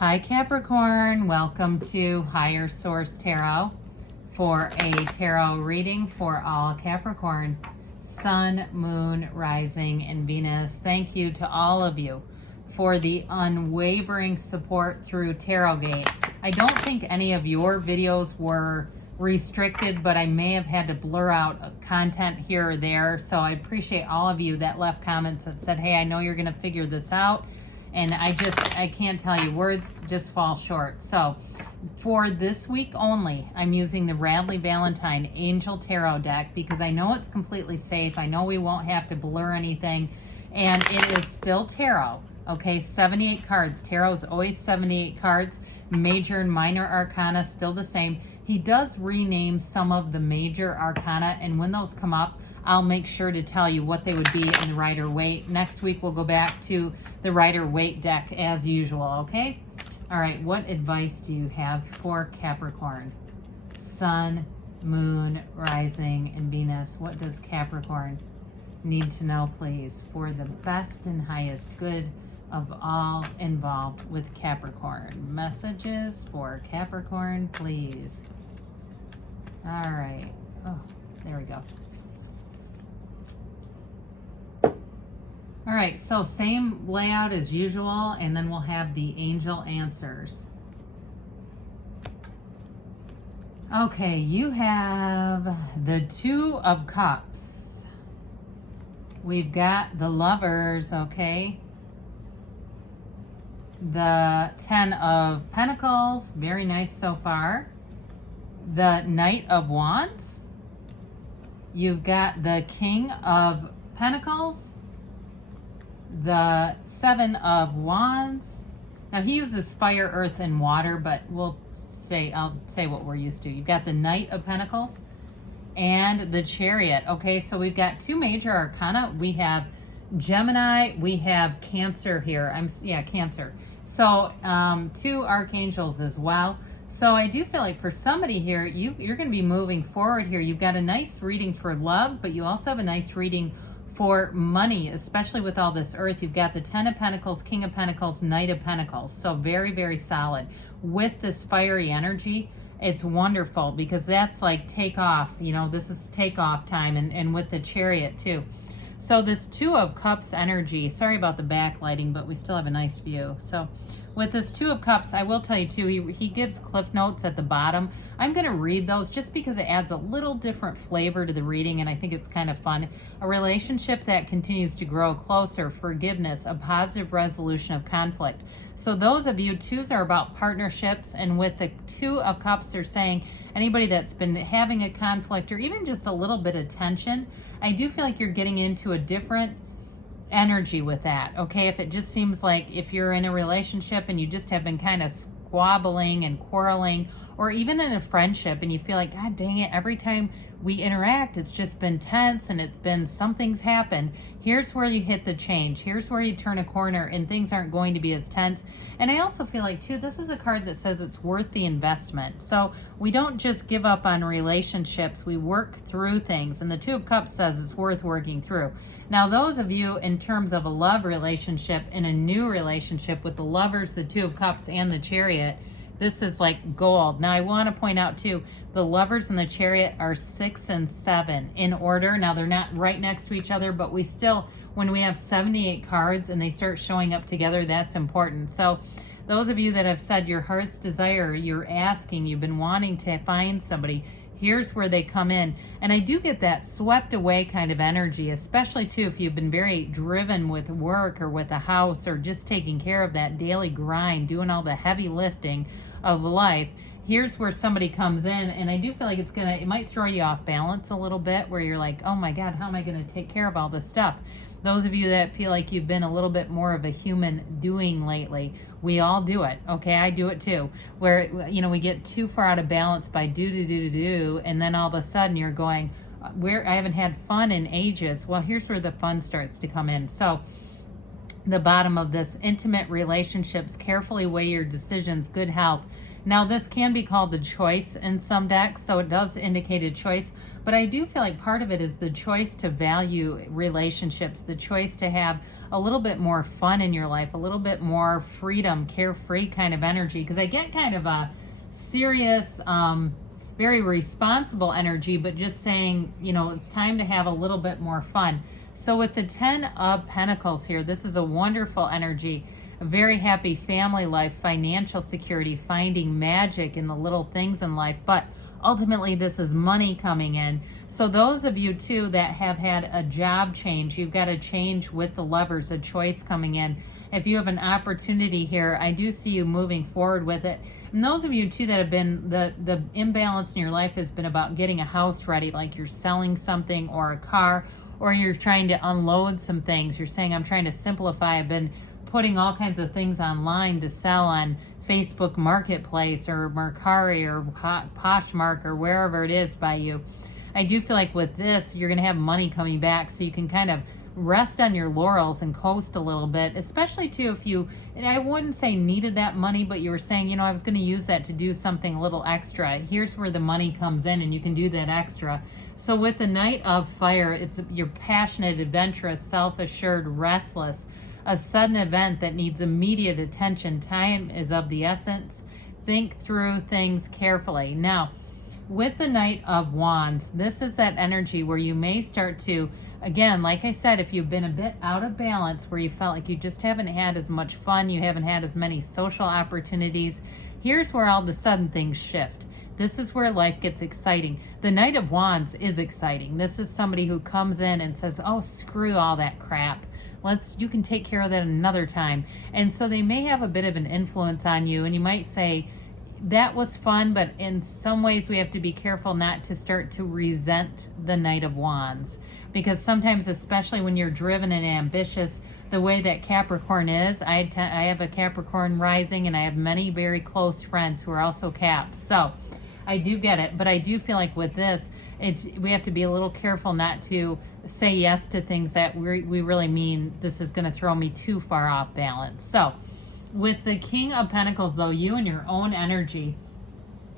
Hi Capricorn, welcome to Higher Source Tarot for a tarot reading for all Capricorn, Sun, Moon, Rising, and Venus. Thank you to all of you for the unwavering support through TarotGate. I don't think any of your videos were restricted, but I may have had to blur out content here or there. So I appreciate all of you that left comments that said, hey, I know you're going to figure this out. And I can't tell you, words just fall short. So for this week only, I'm using the Radley Valentine Angel Tarot deck because I know it's completely safe. I know we won't have to blur anything. And it is still tarot, okay? 78 cards. Tarot is always 78 cards. Major and minor arcana, still the same. He does rename some of the major arcana, and when those come up, I'll make sure to tell you what they would be in the Rider-Waite. Next week, we'll go back to the Rider-Waite deck as usual, okay? All right, what advice do you have for Capricorn? Sun, Moon, Rising, and Venus. What does Capricorn need to know, please, for the best and highest good of all involved with Capricorn? Messages for Capricorn, please. All right. Oh, there we go. All right, so same layout as usual, and then we'll have the angel answers. Okay, you have the Two of Cups. We've got the Lovers, okay? The Ten of Pentacles, very nice so far. The Knight of Wands. You've got the King of Pentacles. The Seven of Wands. Now he uses fire, earth, and water, but I'll say what we're used to. You've got the Knight of Pentacles and the Chariot. Okay, so we've got two major arcana. We have Gemini, we have Cancer here. Cancer. So two archangels as well. So I do feel like for somebody here, you're going to be moving forward here. You've got a nice reading for love, but you also have a nice reading for money, especially with all this earth. You've got the Ten of Pentacles, King of Pentacles, Knight of Pentacles. So very, very solid. With this fiery energy, it's wonderful because that's like takeoff. You know, this is takeoff time, and with the Chariot too. So this Two of Cups energy, sorry about the backlighting, but we still have a nice view. So with this Two of Cups, I will tell you too, he gives cliff notes at the bottom. I'm going to read those just because it adds a little different flavor to the reading, and I think it's kind of fun. A relationship that continues to grow closer, forgiveness, a positive resolution of conflict. So those of you, twos are about partnerships, and with the Two of Cups, they're saying anybody that's been having a conflict or even just a little bit of tension, I do feel like you're getting into a different energy with that, okay? If it just seems like if you're in a relationship and you just have been kind of squabbling and quarreling, or even in a friendship and you feel like, God dang it, every time we interact, it's just been tense and it's been something's happened. Here's where you hit the change. Here's where you turn a corner and things aren't going to be as tense. And I also feel like too, this is a card that says it's worth the investment. So we don't just give up on relationships, we work through things. And the Two of Cups says it's worth working through. Now, those of you in terms of a love relationship, in a new relationship with the Lovers, the Two of Cups, and the Chariot, this is like gold. Now, I want to point out too, the Lovers and the Chariot are 6 and 7 in order. Now, they're not right next to each other, but we still, when we have 78 cards and they start showing up together, that's important. So those of you that have said your heart's desire, you're asking, you've been wanting to find somebody, here's where they come in. And I do get that swept away kind of energy, especially too if you've been very driven with work or with a house or just taking care of that daily grind, doing all the heavy lifting of life. Here's where somebody comes in, and I do feel like it might throw you off balance a little bit, where you're like, oh my God, how am I going to take care of all this stuff? Those of you that feel like you've been a little bit more of a human doing lately, we all do it, okay? I do it too, where, you know, we get too far out of balance by do, and then all of a sudden you're going, I haven't had fun in ages. Well, here's where the fun starts to come in. So the bottom of this, intimate relationships, carefully weigh your decisions, good health, Now, this can be called the choice in some decks, so it does indicate a choice, but I do feel like part of it is the choice to value relationships, the choice to have a little bit more fun in your life, a little bit more freedom, carefree kind of energy, because I get kind of a serious, very responsible energy, but just saying, you know, it's time to have a little bit more fun. So with the 10 of Pentacles here, this is a wonderful energy, a very happy family life, financial security, finding magic in the little things in life, but ultimately this is money coming in. So those of you too that have had a job change, you've got a change with the Lovers, a choice coming in. If you have an opportunity here, I do see you moving forward with it. And those of you too that have been, the imbalance in your life has been about getting a house ready, like you're selling something or a car, or you're trying to unload some things. You're saying, I'm trying to simplify. I've been putting all kinds of things online to sell on Facebook Marketplace or Mercari or Poshmark or wherever it is by you. I do feel like with this, you're going to have money coming back, so you can kind of rest on your laurels and coast a little bit, especially too if you, and I wouldn't say needed that money, but you were saying, you know, I was going to use that to do something a little extra. Here's where the money comes in and you can do that extra. So with the Knight of Fire, it's you're passionate, adventurous, self-assured, restless, a sudden event that needs immediate attention. Time is of the essence. Think through things carefully. Now, with the Knight of Wands, this is that energy where you may start to, again, like I said, if you've been a bit out of balance, where you felt like you just haven't had as much fun, you haven't had as many social opportunities, here's where all of a sudden things shift. This is where life gets exciting. The Knight of Wands is exciting. This is somebody who comes in and says, oh, screw all that crap. You can take care of that another time. And so they may have a bit of an influence on you, and you might say, that was fun, but in some ways we have to be careful not to start to resent the Knight of Wands, because sometimes, especially when you're driven and ambitious, the way that Capricorn is, I have a Capricorn rising, and I have many very close friends who are also Caps. So I do get it, but I do feel like with this, we have to be a little careful not to say yes to things that we really mean this is going to throw me too far off balance. So with the King of Pentacles, though, you and your own energy,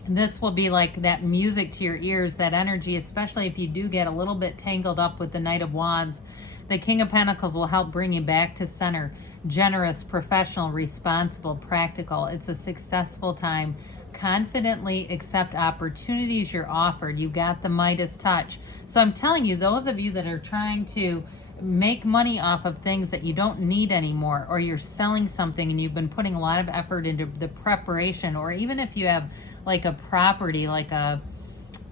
this will be like that music to your ears, that energy, especially if you do get a little bit tangled up with the Knight of Wands. The King of Pentacles will help bring you back to center. Generous, professional, responsible, practical. It's a successful time. Confidently accept opportunities you're offered. You got the Midas touch. So I'm telling you, those of you that are trying to make money off of things that you don't need anymore, or you're selling something and you've been putting a lot of effort into the preparation, or even if you have like a property, like a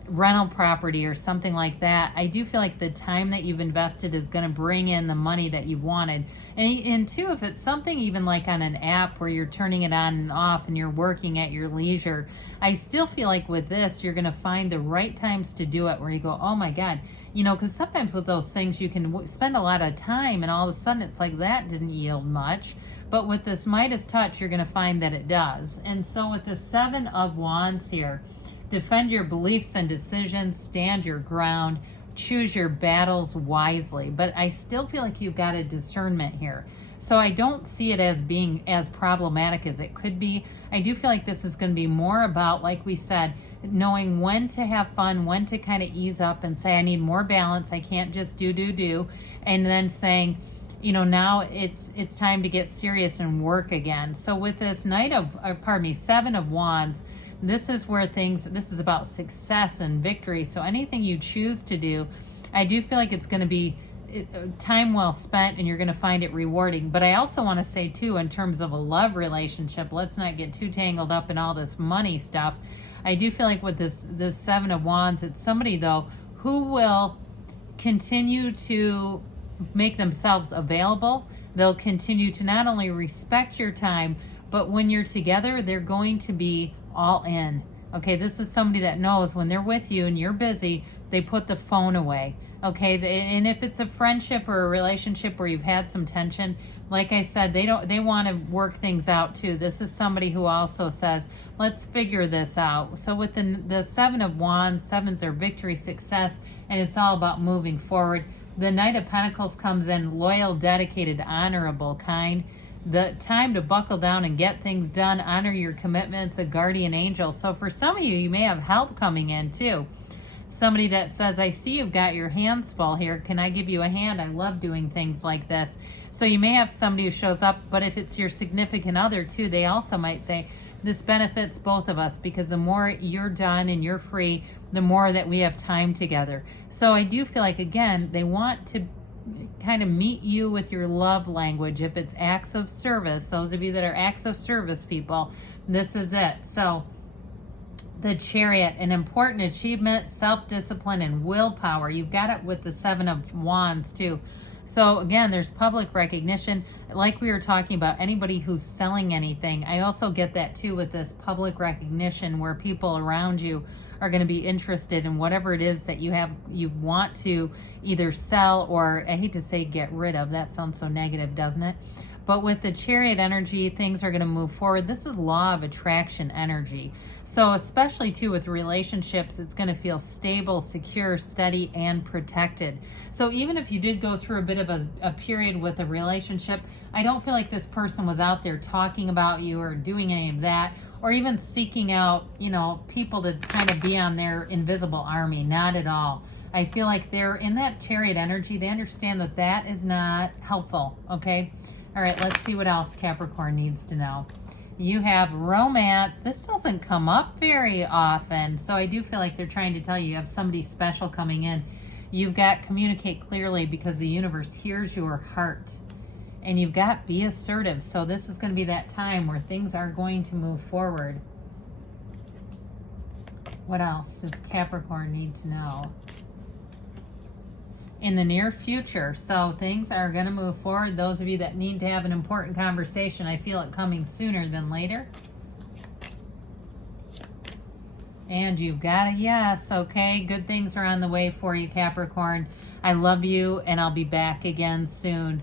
rental property or something like that, I do feel like the time that you've invested is going to bring in the money that you wanted. And two, if it's something even like on an app where you're turning it on and off and you're working at your leisure, I still feel like with this, you're going to find the right times to do it, where you go, oh my God, you know, because sometimes with those things you can spend a lot of time and all of a sudden it's like that didn't yield much. But with this Midas touch, you're going to find that it does. And so with the Seven of Wands here, defend your beliefs and decisions, stand your ground, choose your battles wisely. But I still feel like you've got a discernment here. So I don't see it as being as problematic as it could be. I do feel like this is going to be more about, like we said, knowing when to have fun, when to kind of ease up and say, I need more balance. I can't just do. And then saying, you know, now it's time to get serious and work again. So with this Seven of Wands, this is where this is about success and victory. So anything you choose to do, I do feel like it's going to be time well spent and you're going to find it rewarding. But I also want to say too, in terms of a love relationship, let's not get too tangled up in all this money stuff. I do feel like with this Seven of Wands, it's somebody though who will continue to make themselves available. They'll continue to not only respect your time, but when you're together, they're going to be all in. Okay, this is somebody that knows when they're with you and you're busy, they put the phone away. Okay, and if it's a friendship or a relationship where you've had some tension, like I said, they want to work things out too. This is somebody who also says, let's figure this out. So with the Seven of Wands, sevens are victory, success, and it's all about moving forward. The Knight of Pentacles comes in, loyal, dedicated, honorable, kind. the time to buckle down and get things done, honor your commitments, a guardian angel. So for some of you, you may have help coming in too. Somebody that says, I see you've got your hands full here. Can I give you a hand? I love doing things like this. So you may have somebody who shows up, but if it's your significant other too, they also might say, this benefits both of us, because the more you're done and you're free, the more that we have time together. So I do feel like, again, they want to kind of meet you with your love language. If it's acts of service, those of you that are acts of service people, this is it. So the Chariot, an important achievement, self-discipline, and willpower. You've got it with the Seven of Wands too. So again, there's public recognition. Like we were talking about, anybody who's selling anything, I also get that too with this public recognition, where people around you are going to be interested in whatever it is that you want to either sell, or I hate to say get rid of. That sounds so negative, doesn't it? But with the Chariot energy, things are going to move forward. This is law of attraction energy. So especially too with relationships, it's going to feel stable, secure, steady, and protected. So even if you did go through a bit of a period with a relationship, I don't feel like this person was out there talking about you or doing any of that, or even seeking out, people to kind of be on their invisible army. Not at all. I feel like they're in that Chariot energy. They understand that that is not helpful, okay? All right, let's see what else Capricorn needs to know. You have romance. This doesn't come up very often, so I do feel like they're trying to tell you have somebody special coming in. You've got communicate clearly, because the universe hears your heart. And you've got be assertive. So this is going to be that time where things are going to move forward. What else does Capricorn need to know? In the near future. So things are going to move forward. Those of you that need to have an important conversation, I feel it coming sooner than later. And you've got a yes. Okay, good things are on the way for you, Capricorn. I love you, and I'll be back again soon.